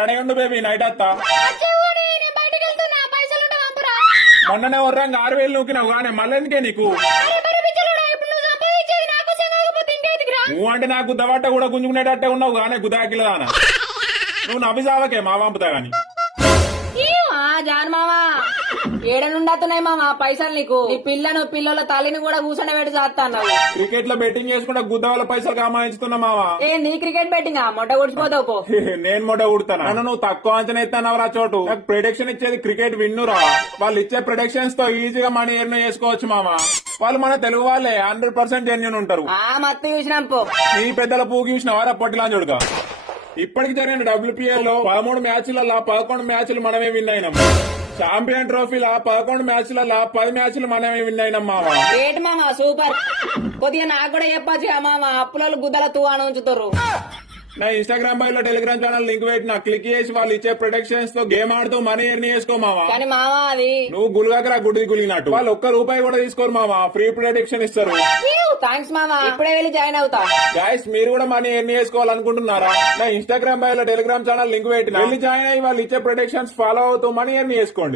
ready ఉండు baby night అత్తా మొన్ననే వర్రంగా 6,000 నూకినావు కానీ మళ్ళీ ఎందుకే నీకు నువ్వు అంటే నాకు గుద్దబట్ట కూడా గుంజుకునేటట్టే ఉన్నావు కానీ గుదాకిలదానా నువ్వు నవ్వి సావకే మా పంపుతా గాని జాన్ మామా ఏడ నుండి వస్తున్నాయి మామా పైసలు నీకు నీ పిల్లల తల్లిని కూడా కూర్చొని పెట్టి చేస్తాను క్రికెట్ లో బెట్టింగ్ చేసుకుంటే గుద్ద వాళ్ళ పైసలు కామాయించుతున్నా మావా ఏ నీ క్రికెట్ బెట్టింగ్ మొట్ట గుడిచిపోతావు పో నేను మొట్ట కుడతాను నన్ను నువ్వు తక్కువ అంచనా ఎత్తానవరా చోటు నాకు ప్రొడక్షన్ ఇచ్చేది క్రికెట్ విన్నురా వాళ్ళు ఇచ్చే ప్రొడక్షన్స్ తో ఈజీగా మనీ ఎర్న్ చేసుకోవచ్చు మామా వాళ్ళు మన తెలుగు వాళ్ళే 100% జెన్యున్ ఉంటారు ఆ మత్తు చూసినాం పో నీ పెద్దల పూకి చూసినవారా పొట్టిలాంజుడుగా ఇప్పటికి జరిగిన WPL లో 13 మ్యాచ్లలో 11 మ్యాచ్లు మనమే విన్ అయినాం ఛాంపియన్ ట్రోఫీలో 11 మ్యాచ్లలో 10 మ్యాచ్లు మనమే విన్ అయినాం మావా ఏంటి మామా సూపర్ కొద్దిగా నాకు కూడా చెప్పచ్చు మామా అప్పుల గుద్దల తూ అని ఉంచుతారు నా ఇన్స్టాగ్రామ్ బై లో టెలిగ్రామ్ ఛానల్ లింక్ పెట్టిన క్లిక్ చేసి వాళ్ళు ఇచ్చే ప్రొడక్షన్స్ తో గేమ్ ఆడుతూ మనీ ఎర్న్ చేసుకో మావా కానీ మామా అది నువ్వు గుల్గాకరా గుడ్డి గులిగినట్టు వాళ్ళు ₹1 కూడా తీసుకోరు మావా ఫ్రీ ప్రొడక్షన్ ఇస్తారు థ్యాంక్స్ మామా ఇప్పుడే వెళ్ళి జాయిన్ అవుతా గైస్ మీరు కూడా మనీ ఎర్న్ చేసుకోవాలనుకుంటున్నారా నా ఇన్స్టాగ్రామ్ బై లో టెలిగ్రామ్ ఛానల్ లింక్ పెట్టిన వెళ్ళి జాయిన్ అయ్యి వాళ్ళు ఇచ్చే ప్రొడక్షన్స్ ఫాలో అవుతూ మనీ ఎర్న్ చేసుకోండి